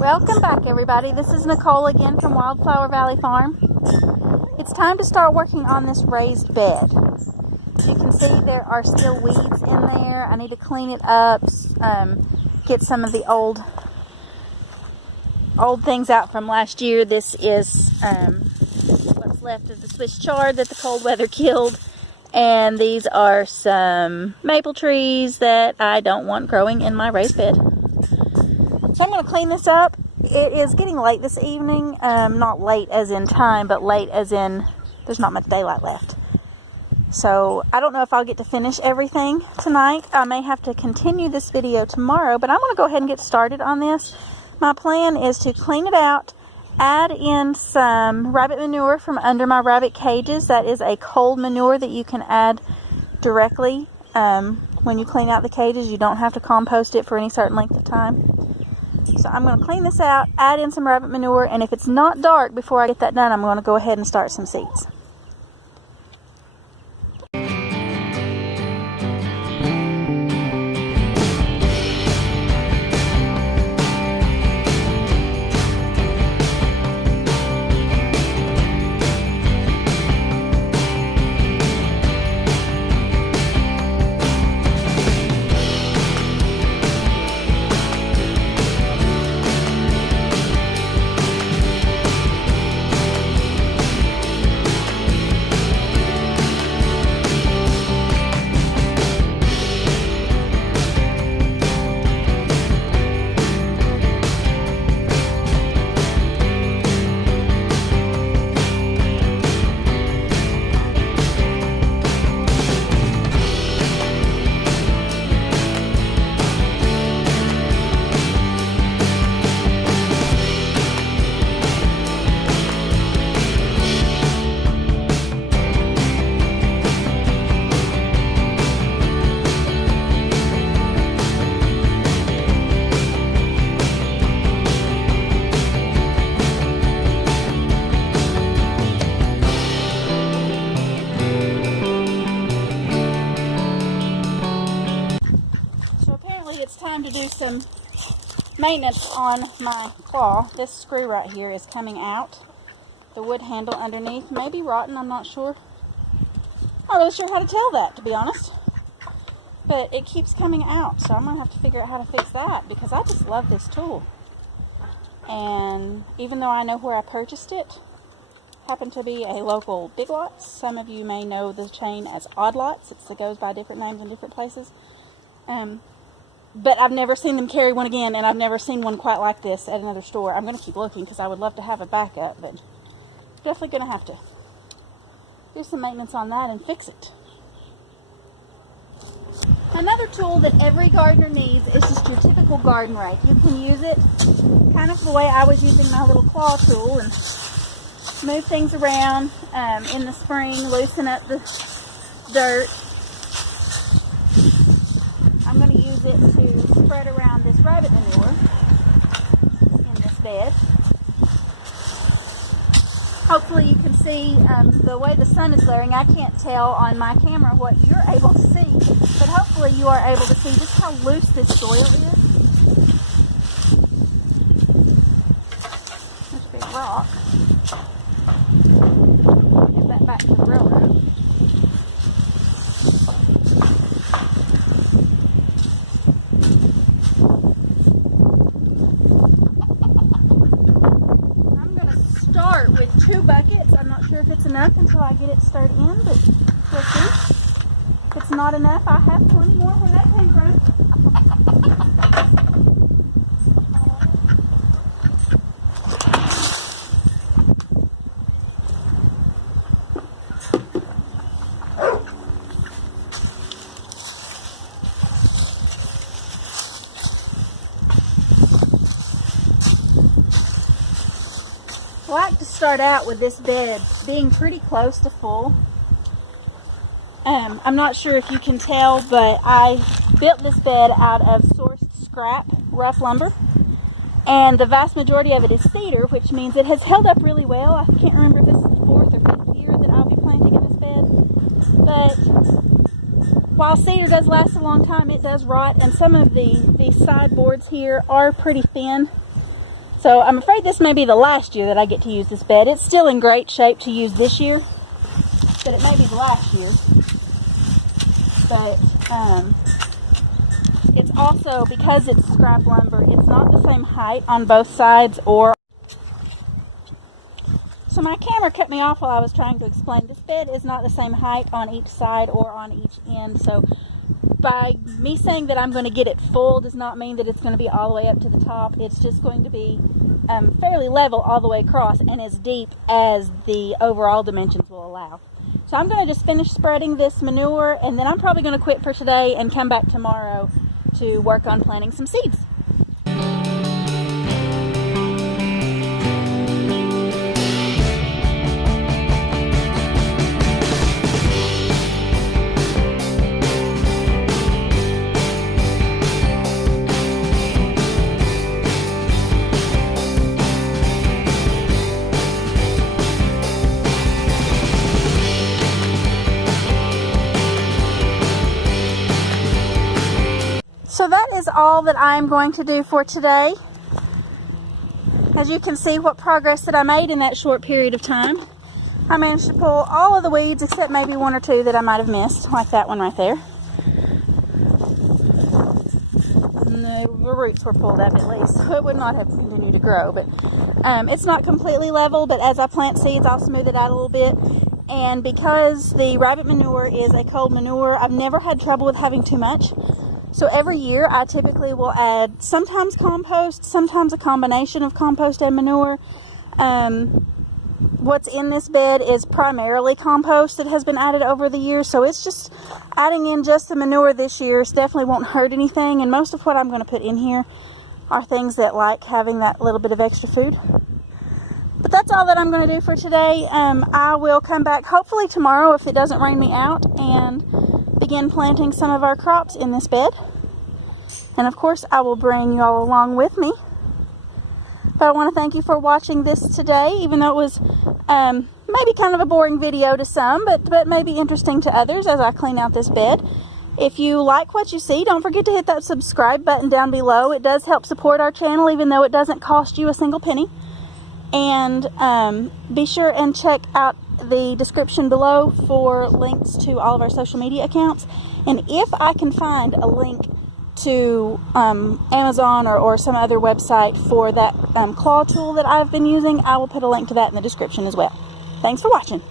Welcome back, everybody. This is Nicole again from Wildflower Valley Farm. It's time to start working on this raised bed. You can see there are still weeds in there. I need to clean it up, get some of the old things out from last year. This is what's left of the Swiss chard that the cold weather killed. And these are some maple trees that I don't want growing in my raised bed. So I'm going to clean this up. It is getting late this evening. Not late as in time, but late as in there's not much daylight left. So I don't know if I'll get to finish everything tonight. I may have to continue this video tomorrow, but I'm going to go ahead and get started on this. My plan is to clean it out, add in some rabbit manure from under my rabbit cages. That is a cold manure that you can add directly when you clean out the cages. You don't have to compost it for any certain length of time. So I'm going to clean this out, add in some rabbit manure, and if it's not dark before I get that done, I'm going to go ahead and start some seeds. It's time to do some maintenance on my claw. This screw right here is coming out. The wood handle underneath may be rotten, I'm not sure. Not really sure how to tell that, to be honest. But it keeps coming out, so I'm going to have to figure out how to fix that because I just love this tool. And even though I know where I purchased it, happened to be a local Big Lots. Some of you may know the chain as Odd Lots. It goes by different names in different places. But I've never seen them carry one again, and I've never seen one quite like this at another store. I'm going to keep looking because I would love to have a backup, but definitely going to have to do some maintenance on that and fix it. Another tool that every gardener needs is just your typical garden rake. You can use it kind of the way I was using my little claw tool and move things around in the spring, loosen up the dirt. I'm going to use it to spread around this rabbit manure in this bed. Hopefully you can see the way the sun is glaring. I can't tell on my camera what you're able to see, but hopefully you are able to see just how loose this soil is. There's a big rock. Get that back to the railroad. With 2 buckets. I'm not sure if it's enough until I get it stirred in, but we'll see. If it's not enough, I have plenty more where that came from. I like to start out with this bed being pretty close to full. I'm not sure if you can tell, but I built this bed out of sourced scrap rough lumber, and the vast majority of it is cedar, which means it has held up really well. I can't remember if this is the 4th or 5th year that I'll be planting in this bed, but while cedar does last a long time, it does rot, and some of the side boards here are pretty thin. So I'm afraid this may be the last year that I get to use this bed. It's still in great shape to use this year, but it may be the last year. But it's also, because it's scrap lumber, it's not the same height on both sides. So my camera cut me off while I was trying to explain. This bed is not the same height on each side or on each end. So by me saying that I'm going to get it full does not mean that it's going to be all the way up to the top. It's just going to be fairly level all the way across and as deep as the overall dimensions will allow. So I'm going to just finish spreading this manure, and then I'm probably going to quit for today and come back tomorrow to work on planting some seeds. So that is all that I'm going to do for today. As you can see what progress that I made in that short period of time. I managed to pull all of the weeds except maybe one or two that I might have missed, like that one right there. And the roots were pulled up at least, so it would not have continued to grow. But it's not completely level, but as I plant seeds I'll smooth it out a little bit. And because the rabbit manure is a cold manure, I've never had trouble with having too much. So every year I typically will add sometimes compost, sometimes a combination of compost and manure. What's in this bed is primarily compost that has been added over the years. So it's just adding in just the manure this year. It definitely won't hurt anything. And most of what I'm going to put in here are things that like having that little bit of extra food. But that's all that I'm going to do for today. I will come back hopefully tomorrow if it doesn't rain me out and begin planting some of our crops in this bed. And of course I will bring you all along with me. But I want to thank you for watching this today, even though it was maybe kind of a boring video to some, but maybe interesting to others as I clean out this bed. If you like what you see, don't forget to hit that subscribe button down below. It does help support our channel, even though it doesn't cost you a single penny. And be sure and check out the description below for links to all of our social media accounts. And if I can find a link to Amazon or some other website for that claw tool that I've been using, I will put a link to that in the description as well. Thanks for watching.